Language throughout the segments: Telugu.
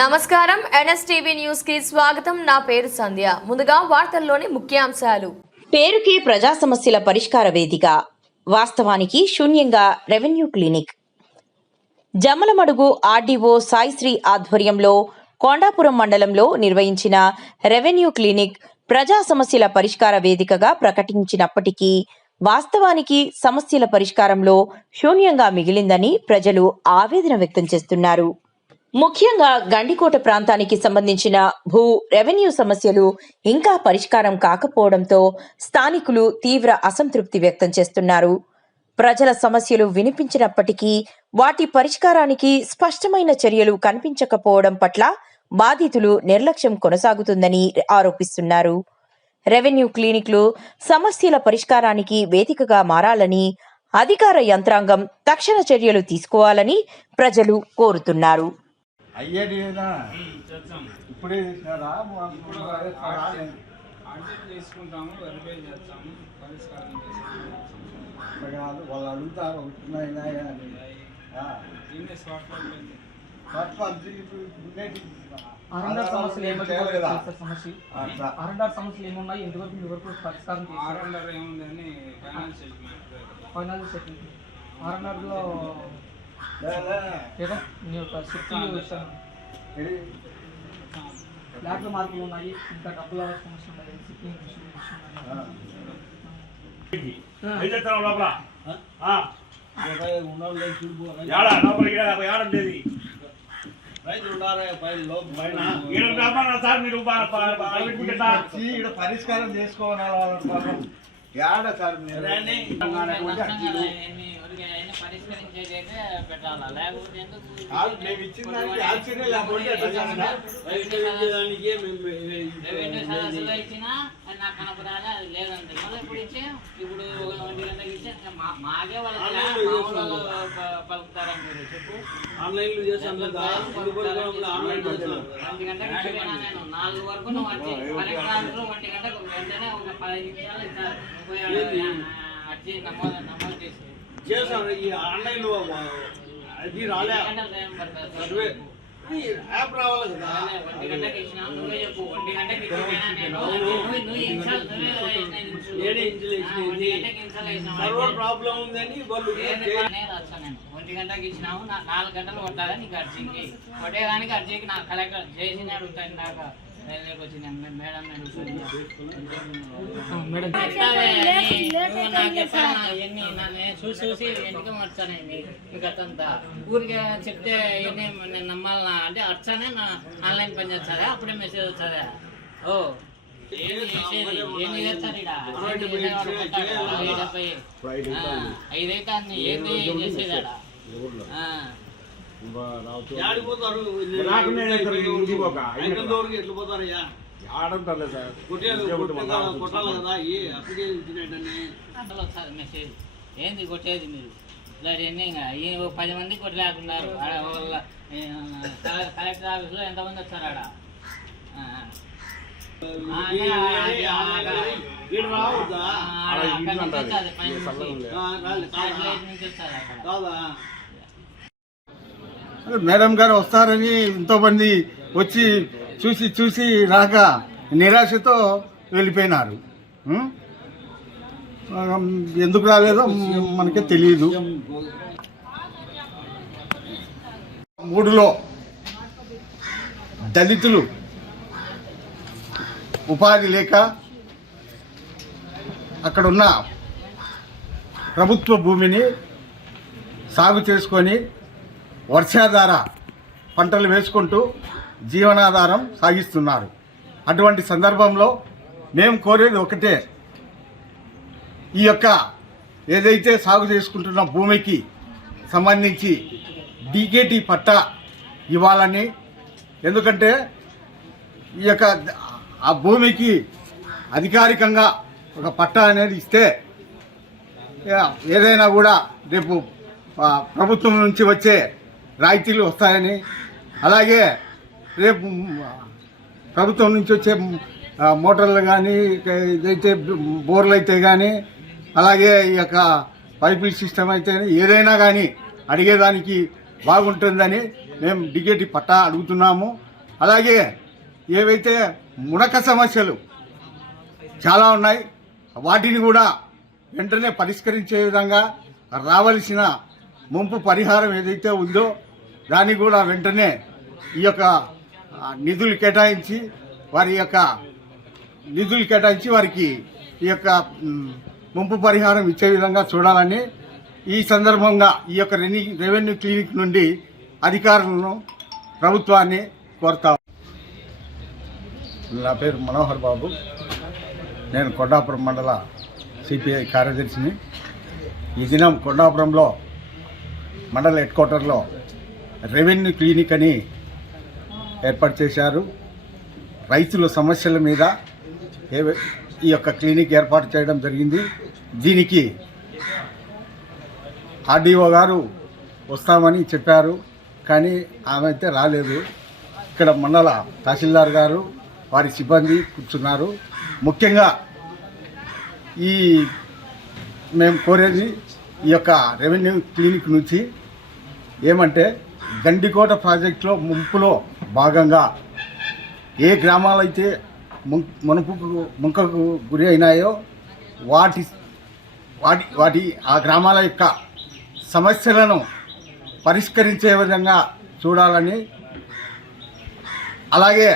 నమస్కారం ఎన్ఎస్టీవీ న్యూస్ కి స్వాగతం. నా పేరు సంధ్య. ముందుగా వార్తల్లోని ముఖ్యాంశాలు. పేరుకి ప్రజా సమస్యల పరిష్కార వేదిక, వాస్తవానికి శూన్యంగా revenue clinic. Jammalamadugu RDO Saisri ఆధ్వర్యంలో కొండాపురం మండలంలో నిర్వహించిన రెవెన్యూ క్లినిక్ ప్రజా సమస్యల పరిష్కార వేదికగా ప్రకటించినప్పటికీ వాస్తవానికి సమస్యల పరిష్కారంలో శూన్యంగా మిగిలిందని ప్రజలు ఆవేదన వ్యక్తం చేస్తున్నారు. ముఖ్యంగా గండికోట ప్రాంతానికి సంబంధించిన రెవెన్యూ సమస్యలు ఇంకా పరిష్కారం కాకపోవడంతో స్థానికులు తీవ్ర అసంతృప్తి వ్యక్తం చేస్తున్నారు. ప్రజల సమస్యలు వినిపించినప్పటికీ వాటి పరిష్కారానికి స్పష్టమైన చర్యలు కనిపించకపోవడం పట్ల బాధితులు నిర్లక్ష్యం కొనసాగుతుందని ఆరోపిస్తున్నారు. రెవెన్యూ క్లినిక్లు సమస్యల పరిష్కారానికి వేదికగా మారాలని, అధికార యంత్రాంగం తక్షణ చర్యలు తీసుకోవాలని ప్రజలు కోరుతున్నారు. ఇప్పుడే వాళ్ళు అడుగుతారు సమస్యలు ఏమున్నాయి, ఇంతవరకు పరిష్కారం ఏముందని ఫైనాన్షియల్ సెటిల్మెంట్ ఆర్ఎన్ఆర్లో ఫ్లాట్లు మార్పులు ఉన్నాయి, ఇంకా డబ్బుల సమస్య ఉన్నాయి, పరిష్కారం చేసుకోవాలి. లేదంటే ఇప్పుడు ఇచ్చి ఇప్పుడు 1 గంటకి ఇచ్చి మాకే వాళ్ళకి పలుకుతారని మీరు చెప్పు. ఆన్లైన్ 2 గంటకి ఇచ్చిపోయినా నేను 4 వరకు నువ్వు వచ్చి 1 గంటకు వెంటనే ఒక 15 నిమిషాలు ఇస్తారు. అర్జీ నమోదు చేసాను. ఈ ఆన్లైన్ అది రాలే యాప్ రావాలి కదా. 1 గంటకి ఇచ్చినా నువ్వే చెప్పు. 1 గంటకి ఇచ్చిపోయినా నేను సర్వర్ ప్రాబ్లం ఉందని వాళ్ళు 1 గంటకి ఇచ్చినాము. 4 గంటలు కొట్టాలి నీకు అర్జీకి. కొట్టేదానికి అర్జీకి నాకు కలెక్టర్ చేసి అడుగుతాను. నాకు మేడం చూసి ఎందుకు వచ్చానే గతంతా ఊరికి చెప్తే నేను నమ్మాలనా అంటే వచ్చానే ఆన్లైన్ పని చేస్తారా, అప్పుడే మెసేజ్ వచ్చారా? ఓ ఏమి చేస్తారు ఇక్కడ 5 అయితే అన్ని ఏంది చేసేదాడా? మెసేజ్ ఏంది కొట్టేది మీరు? ఇలాంటివన్నీ ఇంకా 10 మంది కొట్టలేకున్నారు. కలెక్టర్ ఆఫీస్లో ఎంతమంది వచ్చారు ఆడ? మేడం గారు వస్తారని ఎంతోమంది వచ్చి చూసి రాక నిరాశతో వెళ్ళిపోయినారు. ఎందుకు రాలేదో మనకే తెలియదు. 3లో దళితులు ఉపాధి లేక అక్కడున్న ప్రభుత్వ భూమిని సాగు చేసుకొని వర్షాధార పంటలు వేసుకుంటూ జీవనాధారం సాగిస్తున్నారు. అటువంటి సందర్భంలో మేము కోరేది ఒకటే, ఈ యొక్క ఏదైతే సాగు చేసుకుంటున్న భూమికి సంబంధించి డీకేటీ పట్టా ఇవ్వాలని. ఎందుకంటే ఈ యొక్క ఆ భూమికి అధికారికంగా ఒక పట్టా అనేది ఇస్తే ఏదైనా కూడా రేపు ప్రభుత్వం నుంచి వచ్చే రాయితీలు వస్తాయని, అలాగే రేపు ప్రభుత్వం నుంచి వచ్చే మోటార్లు కానీ, ఏదైతే బోర్లు అయితే కానీ, అలాగే ఈ యొక్క పైపుల్ సిస్టమ్ అయితే ఏదైనా కానీ అడిగేదానికి బాగుంటుందని మేము డిగేటి పట్టా అడుగుతున్నాము. అలాగే ఏవైతే మునక సమస్యలు చాలా ఉన్నాయి, వాటిని కూడా వెంటనే పరిష్కరించే విధంగా రావాల్సిన ముంపు పరిహారం ఏదైతే ఉందో దాన్ని కూడా వెంటనే ఈ యొక్క నిధులు కేటాయించి వారికి ఈ యొక్క ముంపు పరిహారం ఇచ్చే విధంగా చూడాలని ఈ సందర్భంగా ఈ యొక్క రెవెన్యూ క్లినిక్ నుండి అధికారులను ప్రభుత్వాన్ని కోరుతాం. నా పేరు మనోహర్ బాబు, నేను కొండాపురం మండల సిపిఐ కార్యదర్శిని. ఈ దినం కొండాపురంలో మండల హెడ్ క్వార్టర్లో రెవెన్యూ క్లినిక్ అని ఏర్పాటు చేశారు. రైతుల సమస్యల మీద ఈ యొక్క క్లినిక్ ఏర్పాటు చేయడం జరిగింది. దీనికి ఆర్డీఓ గారు వస్తామని చెప్పారు, కానీ ఆమె అయితే రాలేదు. ఇక్కడ మండల తహసీల్దార్ గారు వారి సిబ్బంది కూర్చున్నారు. ముఖ్యంగా మేము కోరేది ఈ యొక్క రెవెన్యూ క్లినిక్ నుంచి ఏమంటే గండికోట ప్రాజెక్టులో ముంపులో భాగంగా ఏ గ్రామాలైతే ముంకకు గురి అయినాయో వాటి ఆ గ్రామాల యొక్క సమస్యలను పరిష్కరించే విధంగా చూడాలని, అలాగే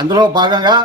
అందులో భాగంగా